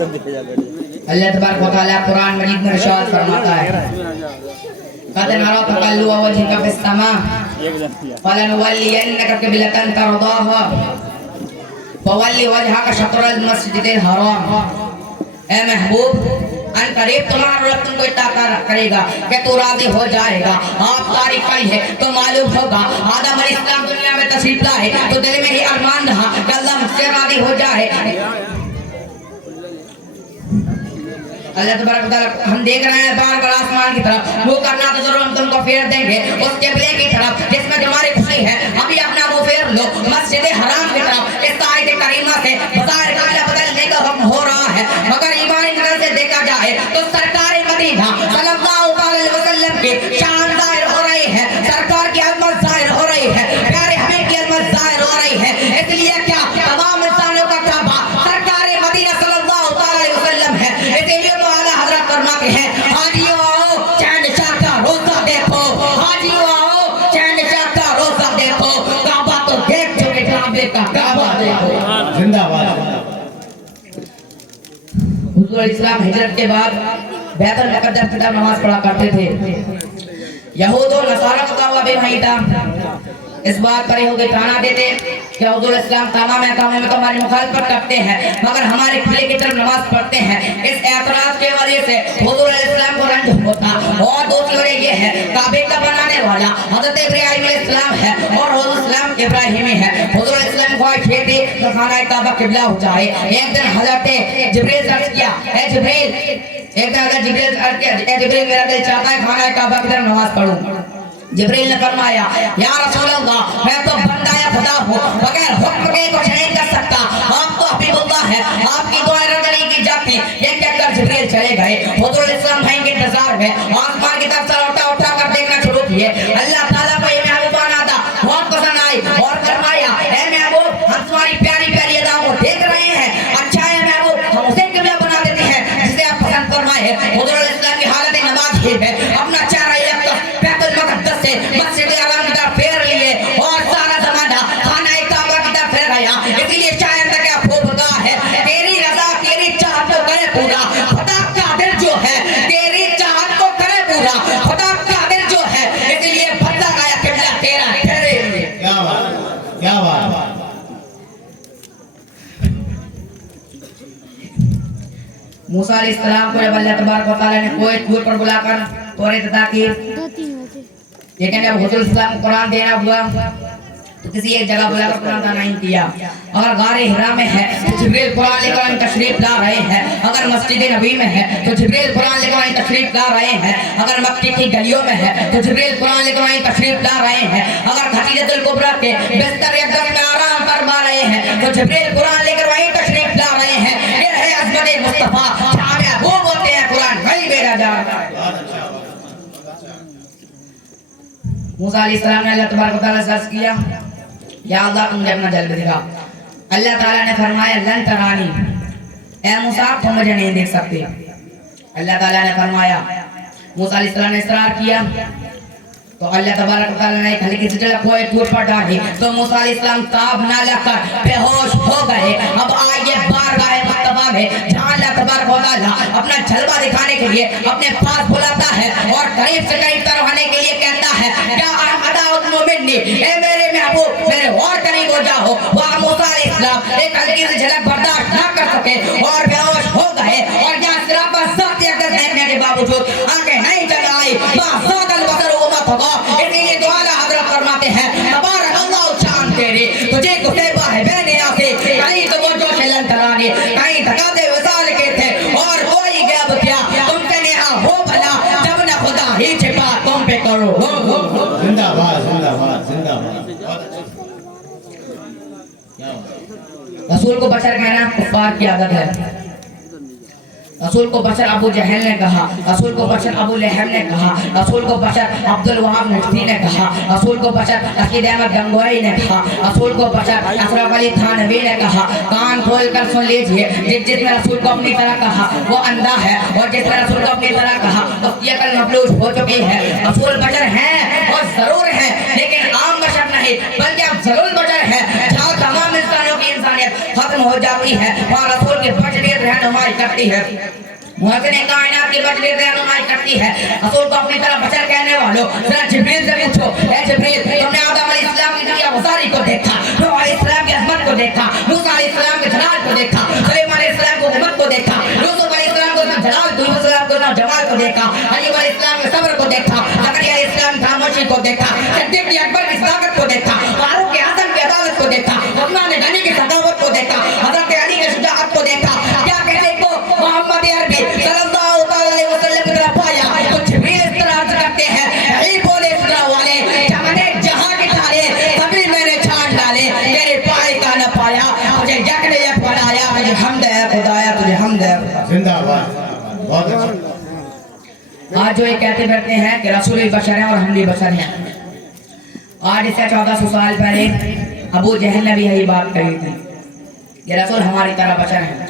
अल्लाह तबारक व तआला कुरान मजीद में इरशाद फरमाता है कद नरा तक़ल्लुब वजहिका फिस समा फलनुवल्लियन्नका क़िबलतन तरदाहा फवल्लि वजहका शत्रल मस्जिदिल हराम। ए महबूब अन करीब तुम्हारा रब तुमको इत्ता करेगा कि तू राजी हो जाएगा। आप तारीफ करी है तो मालूम होगा आदम अलैहिस्सलाम दुनिया में तशरीफ लाए तो दिल में ही अरमान रहा कि अल्लाह मुझसे राजी हो जाए। अल्लाह तबारक व तआला हम देख रहे हैं बार बार आसमान की तरफ मुंह करना तो जरूर हम तुमको फेर देंगे उस क़िबले की तरफ जिसमें तुम्हारी खुशी है। अभी अपना मुंह फेर लो मस्जिद हराम की तरफ। इस आयत करीमा से ज़ाहिर काला बदलने का हुक्म हो रहा है मगर ईमानी नजर से देखा जाए तो सरकार मदीना सल्लल्लाहु अलैहि वसल्लम की शान ज़ाहिर हो रही है, सरकार की अज़मत ज़ाहिर हो रही है, प्यारे हबीब की अज़मत ज़ाहिर हो रही है। इसलिए क्या तमाम इंसानों का काबा सरकार मदीना सल्लल्लाहु अलैहि वसल्लम है। इसलिए तो आला हज़रत फरमाते हैं हाजियों आओ चैन शाह का रोज़ा देखो, हाजियों आओ चैन शाह का रोज़ा देखो, काबा तो देख चुके काबे का काबा देखो। जिंदाबाद। हुज़ूर इस्लाम हिजरत के बाद बैतुल मुक़द्दस की तरफ नमाज पढ़ा करते थे। यहूद और नसारा का दावा भी नहीं था। इस बात पर यहूदी ताना देते कि हुज़ूर इस्लाम तमाम अहकामों में तो हमारी मुखालफत करते हैं मगर हमारे किले की तरफ नमाज पढ़ते हैं। इस एतराज के वजह से हुज़ूर इस्लाम को रंज होता। और दूसरी वजह ये है काबे का बनाने वाला हज़रत इब्राहीम अलैहिस्सलाम है और हुज़ूर इस्लाम इब्राहीमी है। हुज़ूर इस्लाम को खेती तो खाना काबा किबला हो जाए। एक दिन हज़रत जिब्रील अर्ज़ किया ए जिब्रील, एक दिन हज़रत जिब्रील अर्ज़ किया ए जिब्रील मेरा दिल चाहता है खाना काबा की तरफ नमाज पढूं। जिब्रील ने फरमाया या रसूल अल्लाह मैं तो बंदा या खुदा हूँ बगैर हुक्म के कुछ नहीं कर सकता, आप तो हबीबुल्लाह है, आपकी दुआ रद्द नहीं की जाती। ये कहकर जिब्रील चले गए। हुज़ूर इस्लाम भाई के इंतजार में आसमान की तरफ सर उठा कर देखना शुरू किए। अल्लाह ताला को ये महबूबाना आता बहुत पसंद आई और फरमाया ए महबूब हम तुम्हारी प्यारी प्यारी अदाओं को देख रहे हैं, अच्छा है महबूब हम उसे किबला बना देते हैं जिसे आप पसंद फरमाए। हुज़ूर इस्लाम की हालत नमाज ही है, अपना चेहरा बैतुल मुक़द्दस से मस्जिद हराम की तरफ फेर लिए और सारा ज़माना खाना काबा की तरफ फेर गया। इसलिए शायर ने क्या फूफदा है तेरी रज़ा तेरी चाहत को करे पूरा, खुदा कादिर जो है तेरी चाहत को करे पूरा, खुदा कादिर जो है इसलिए बदला गया किबला तेरा तेरे। क्या बात, क्या बात। मूसा अलैहिस्सलाम को जब अल्लाह तबारक व तआला ने कोई दूर पर बुलाकर तौरात अता की, लेकिन जब हुज़ूर इस्लाम को कुरान देना हुआ तो किसी एक जगह बुलाकर कुरान अता नहीं किया। अगर गारे हिरा में है तो जिब्रील कुरान लेकर वहीं तशरीफ ला रहे हैं, अगर मस्जिद नबी में है तो जिब्रील कुरान लेकर वहीं तशरीफ ला रहे हैं, अगर मक्के की गलियों में है तो जिब्रील कुरान लेकर वहीं तशरीफ ला रहे हैं, अगर खदीजतुल कुबरा के बिस्तर एकदम में आराम फरमा रहे हैं तो जिब्रील कुरान लेकर वहीं तशरीफ ला रहे हैं। ये है अज़मत मुस्तफा, वो बोलते हैं कुरान वहीं भेजा जा रहा है। मूसा अलैहिस्सलाम ने अल्लाह तबारक व तआला से अर्ज़ किया या अल्लाह मुझे अपना जल्द दिखा। अल्लाह ताला ने फरमाया लन तरानी, ए मूसा तुम मुझे नहीं देख सकते। अल्लाह ताला ने फरमाया मूसा अलैहिस्सलाम ने इसरार किया तो अल्लाह तबारक व तआला ने हल्की सी जगह कोई टूट पर डाली तो मूसा अलैहिस्सलाम ताब ना लेकर बेहोश हो गए। अब आइए बारगाह मुस्तफा में जहां अल्लाह तबारक व तआला अपना जलवा दिखाने के लिए अपने पास बुलाता है और करीब से करीब तरफ आने के लिए कहता है क्या अदाउल मोमिनी, ए मेरे महबूब मेरे और करीब हो जाओ। वह मूसा अलैहिस्सलाम एक हल्की सी झलक बर्दाश्त ना कर सके और बेहोश हो गए और यहाँ सिरा पर सत्य अगर देखने के बावजूद आंखें नहीं जगाई बाज़ादल बसर वो मत होगा। इसलिए तो आला हज़रत फरमाते हैं तबारक अल्लाह शान तेरी तुझे कुतैबा है बेने आके कहीं तो वो जो शलन तरानी कहीं तकादे वसाल के थे और कोई गैब क्या तुमसे नेहा हो भला जब न खुदा ही छिपा तुम पे करो। जिंदाबाद, जिंदाबाद, जिंदाबाद। रसूल को बशर कहना कुफ्फार की आदत है। रसूल को बशर अबू जहल ने कहा, रसूल को बशर अबू लहब ने कहा, रसूल को बशर अब्दुल वहाब नजफी ने कहा, रसूल को बशर रशीद अहमद गंगोई ने कहा, रसूल को बशर अशरफ अली थानवी ने कहा। कान खोल कर सुन लीजिए, जिसने रसूल को अपनी तरह कहा वो अंधा है और जिसने रसूल को अपनी तरह कहा उसकी अकल मफलूज हो चुकी है। रसूल बशर हैं और जरूर है लेकिन आम बशर नहीं बल्कि आप जरूर बशर है। जहाँ तमाम इंसानों की इंसानियत खत्म हो जाती है वहाँ रसूल की बशरियत रहनुमाई करती है, मुहस्सिन कायनात की बचने से रहनुमाई करती है। रसूल को अपनी तरफ बशर कहने वालों जरा जिब्रील से पूछो, ए जिब्रील तुमने आदम अलैहिस्सलाम की दुनिया गुजारी को देखा, नूह अलैहिस्सलाम की अज़मत को देखा, मूसा अलैहिस्सलाम के जलाल को देखा, सुलेमान अलैहिस्सलाम को उम्मत को देखा, यूसुफ अलैहिस्सलाम को जलाल, यूसुफ अलैहिस्सलाम को जमाल को देखा, अय्यूब अलैहिस्सलाम के सब्र को देखा, ज़करिया अलैहिस्सलाम की खामोशी को देखा, सिद्दीक़ अकबर की सदाकत को देखा, फारूक हसन की अदालत को देखा, उस्मान गनी की सखावत को देखा, हज़रत अली की शुजाअत को देखा। क्या कहते को मोहम्मद अरबी सल्लल्लाहु अलैहि वसल्लम की तरफ पाया तो जिब्रील इस तरह अर्ज करते हैं, ऐ बोले इस्रा वाले जमने जहां के तारे सभी मैंने छान डाले, तेरे पाए का न पाया, मुझे जगने यक बनाया, मुझे हमद है खुदाया, तुझे हमद है। जिंदाबाद, बहुत अच्छा। आज जो ये कहते बैठते हैं कि रसूल भी बशर हैं और हम भी बशर हैं, आज इससे 1400 साल पहले अबू जहल ने भी यही बात कही थी कि रसूल हमारी तरह बशर हैं।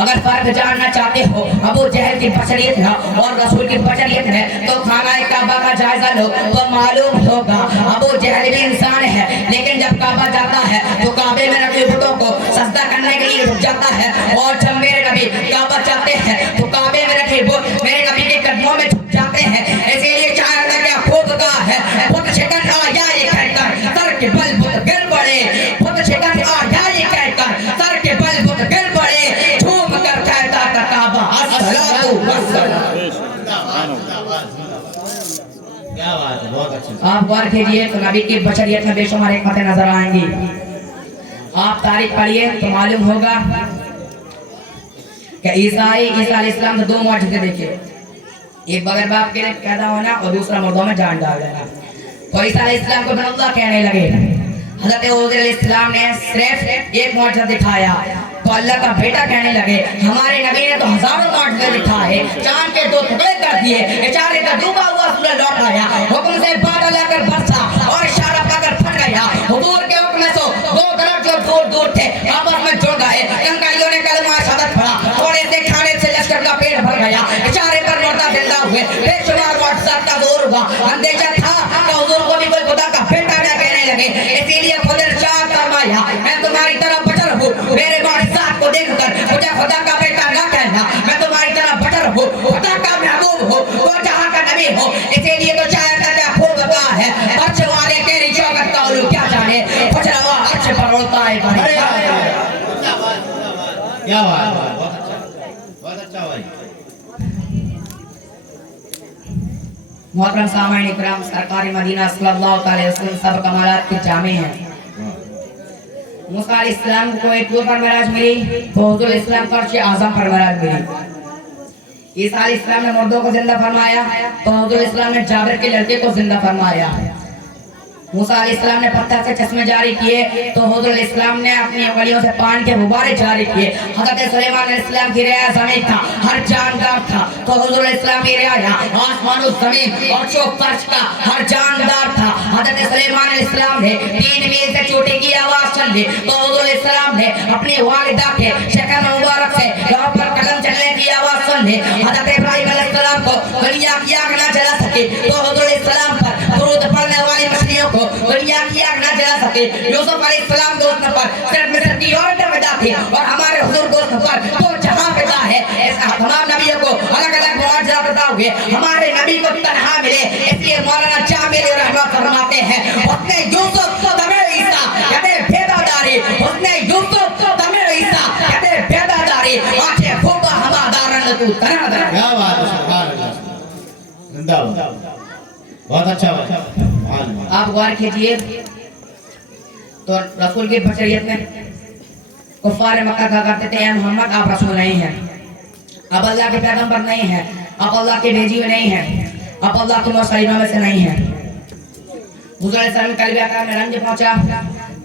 अगर फर्क जानना चाहते हो अबू जहल की बशरियत है और रसूल की बशरियत है तो खानाए काबा का जायजा लो तो मालूम होगा अबू जहल भी इंसान है, लेकिन जब काबा जाता है तो काबे में रखे बुतों को सजदा करने के लिए रुक जाता है, और जब मेरे नबी काबा जाते हैं तो काबे में रखे बुत मेरे नबी के कदमों में झुक जाते हैं। इसीलिए चाहे क्या खूब कहा है, बुत शिकन आया ये कहकर सर के बल बुत गिर पड़े, बुत शिकन आया ये कहकर सर के बल बुत गिर पड़े, क्या बात है, बहुत अच्छा। आप गौर कीजिए तो नबी की बशरियत में बेशुमार हिकमतें नजर आएंगी। आप तारीख पढ़िए तो मालूम होगा कि ईसा अलैहिस्सलाम ने 2 मुआजिज़े देखे, एक बगैर बाप के पैदा होना और दूसरा मुर्दों में जान डाल देना। तो ईसा अलैहिस्सलाम को बिन कहने लगे। हज़रत उज़ैर अलैहिस्सलाम ने सिर्फ एक मुआजिज़ा दिखाया तो अल्लाह का बेटा कहने लगे। हमारे नबी ने तो हजारों मुआजिज़े दिखाए, चांद के 2 टुकड़े कर दिए, बेचारे का डूबा हुआ सूरज लौट आया, हुक्म से बादल आकर बरसा और इशारा पाकर फट गया, हुजूर के हुक्म से 2 तरफ जो दूर दूर थे आपस में जुड़ गए, कंगालियों ने कलमा शहादत पढ़ा, थोड़े से खाने से लश्कर का पेट भर गया, इशारे पर मुर्दा जिंदा हुए, बेशुमार मुआजिज़ात का दौर हुआ। अंदेशा था कि हुजूर को भी कोई खुदा का बेटा न कहने लगे, इसीलिए खुद इरशाद फरमाया, मैं तुम्हारी तरफ बशर हूँ, मेरे मुआजिज़ात को देखकर मुझे खुदा का बेटा न कहना, मैं तुम्हारी तरफ बशर हूँ, खुदा का महबूब हूँ, वो जहाँ का नबी हो। इसीलिए तो शायर का क्या खूब कहा है, अर्श वाले तेरी शौकत का उलू क्या जाने, खुशरवा अर्श पर उड़ता है बड़ी। क्या बात है, बहुत अच्छा, बहुत अच्छा भाई। मोहतरम सामाईन इकराम, सरकारी मदीना सल्लल्लाहु अलैहि वसल्लम सब कमालात के जामे हैं। मूसा अलैहिस्सलाम को एक पर मेराज मिली तो हुजूर अलैहिस्सलाम को अर्श आज़म पर मेराज मिली। ईसा अलैहिस्सलाम ने मुर्दों को जिंदा फरमाया तो हुजूर अलैहिस्सलाम ने जाबिर के लड़के को जिंदा फरमाया। मूसा अलैहिस्सलाम ने पत्थर से चश्मे जारी किए तो हुजूर अलैहिस्सलाम ने अपनी उंगलियों से पान के गुब्बारे जारी किए। हज़रत सुलेमान अलैहिस्सलाम की रियाया ज़मीन था, हर जानदार था तो हुजूर अलैहिस्सलाम की रियाया आसमान और ज़मीन और चौक फर्श का हर जानदार था। हज़रत सुलेमान अलैहिस्सलाम ने 3 मील से चोटी की आवाज़ सुन ली तो हुजूर अलैहिस्सलाम ने अपनी वालिदा के शक्ल मुबारक से यहाँ पर कदम चलने की आवाज़ सुन ली। हज़रत इब्राहीम अलैहिस्सलाम को दुनिया की आग न जला सके तो हुजूर अलैहिस्सलाम पर दुरूद पढ़ने वाली मछलियों को दुनिया की आग न जला सके। यूसुफ अलैहिस्सलाम दोस्त पर सिर्फ मिस्र की औरतें फिदा थी और हमारे हुजूर दोस्त पर तो जहां फिदा है। ऐसा तमाम नबियों को अलग-अलग मुआजिज़ा अता हुए, हमारे नबी को तन्हा मिले, इसलिए मौलाना जामिल रहमत फरमाते हैं उसने यूसुफ तमे ईसा कहते बेदादारी, उसने यूसुफ तमे ईसा कहते बेदादारी, आंखें फूका हवादारन तू तन्हा। क्या बात है, सुभान अल्लाह, जिंदाबाद, बहुत अच्छा भाई। आप गौर कीजिए तो रसूल की बशरियत में कुफार मक्का कहा करते थे ऐ मोहम्मद आप रसूल नहीं हैं, आप अल्लाह के पैगंबर नहीं हैं, आप अल्लाह के भेजे हुए नहीं हैं, आप अल्लाह के मुरसलीनों में से नहीं हैं। हुजूर सल्लल्लाहु अलैहि वसल्लम में रंज पहुंचा,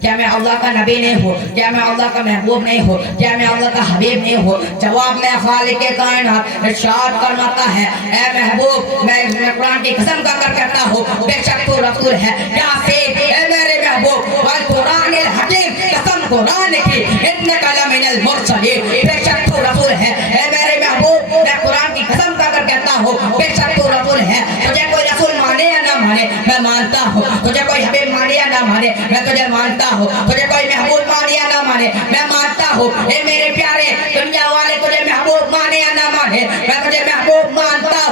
क्या मैं अल्लाह का नबी नहीं हूँ, क्या मैं अल्लाह का महबूब नहीं हूँ, क्या मैं अल्लाह का हबीब नहीं हूँ? जवाब में खालिक कायनात इरशाद फरमाता है, ऐ महबूब मैं कुरान की कसम खाकर कहता हूँ बेशक तू रसूल है। क्या से ऐ मेरे महबूब वल कुरानिल हकीम, कसम कुरान की इन्नका लमिनल मुरसलीन, बेशक तू रसूल है। ऐ मेरे महबूब मैं कुरान की कसम खाकर कहता हूँ बेशक तू रसूल है। तुझे कोई रसूल माने या ना माने मैं मानता हूँ, तुझे कोई हबीब माने या ना माने मैं तुझे मानता हूँ, तुझे कोई महबूब माने या ना माने मैं मानता हूँ। ए मेरे प्यारे दुनिया वाले तुझे महबूब माने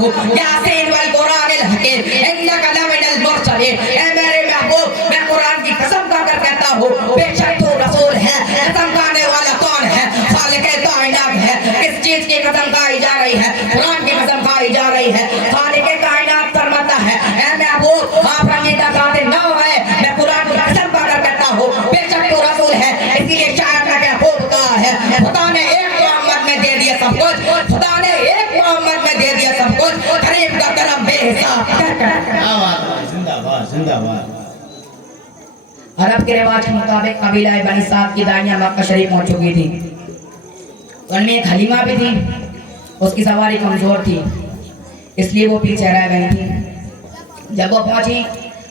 हूँ यासीन वल कुरानिल हकीम इन्नका लमिनल मुरसलीन। ऐ मेरे महबूब मैं कुरान की कसम खाकर कहता हूँ बेशक तू रसूल है। कसम खाने वाला कौन है? खालिक कायनात है। किस चीज की कसम खाई जा रही है? कुरान की कसम खाई जा रही है। खालिक कायनात फरमाता है ऐ महबूब आप रंजीदा कातिल ना है। मैं कुरान की कसम खाकर कहता हूँ बेशक तू रसूल है। इसीलिए शायद मैं क्या खूब कहा है खुदा ने एक मोहम्मद में दे दिया सब कुछ। खुदा ने एक मोहम्मद में दे दिया सब कुछ। करीम का करम बेहिसाब। क्या बात है, जिंदाबाद जिंदाबाद। अरब के रिवाज के मुताबिक कबीला बनी साद की दाइयां मक्का शरीफ पहुंच चुकी थी। उनमें एक हलीमा भी थी, उसकी सवारी कमजोर थी इसलिए वो पीछे रह गई थी। जब वो पहुंची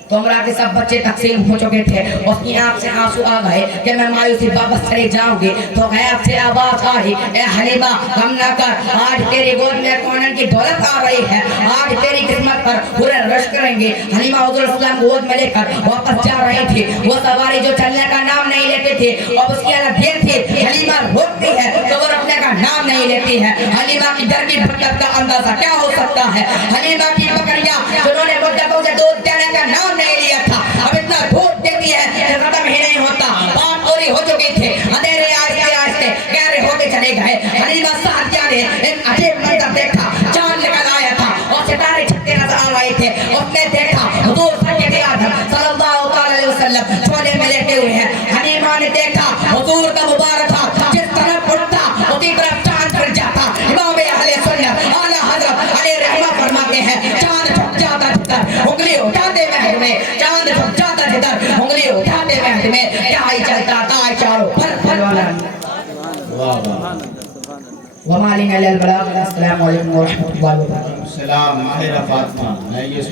तो उमरा के सब बच्चे तकसीम हो चुके थे। उसकी आंख से आंसू आ गए कि मैं मायूसी वापस चले जाऊंगी। तो गैब से आवाज आई ए हलीमा गम न कर, आज तेरी गोद में कौनन की दौलत आ रही है। आज तेरी किस्मत पर पूरे रश करेंगे। हलीमा हुजूर इस्लाम गोद में लेकर वापस जा रही थी। वो सवारी जो चलने का नाम नहीं लेते थे और उसकी अलग देर थी। हलीमा रोकती है तो वो रखने का नाम नहीं लेती है। हलीमा की डर की भटक का अंदाजा क्या हो सकता है? हलीमा की बकरियां जिन्होंने मुद्दतों से दूध देने का नाम नहीं लिया था अब इतना दूध देती है कि खत्म ही नहीं होता। बात पूरी हो चुकी थी, अंधेरे आस्ते आस्ते गहरे होते चले गए। हलीमा सादिया ने एक अजीब मंजर देखा। चांद निकल आया था और सितारे छक्के नजर आ रहे थे। उसने देखा हुजूर सल्लल्लाहु अलैहि वसल्लम सोने में लेटे हुए हैं। हलीमा ने देखा हुजूर का मुबारक हाथ जिस तरफ उठता उसी तरफ चांद फिर जाता। इमाम अहले सुन्नत आला हजरत अली रहमा फरमाते हैं चांद झुक जाता जिधर उंगली उठाते महद में, चांद झुक जाता जिधर उंगली उठाते महद में। क्या ही चलता था चारों पर वाला। वाह वाह। वमालिन अल बलाग। अस्सलामु अलैकुम व रहमतुल्लाहि व बरकातहू। सलाम माहिरा फातिमा। मैं ये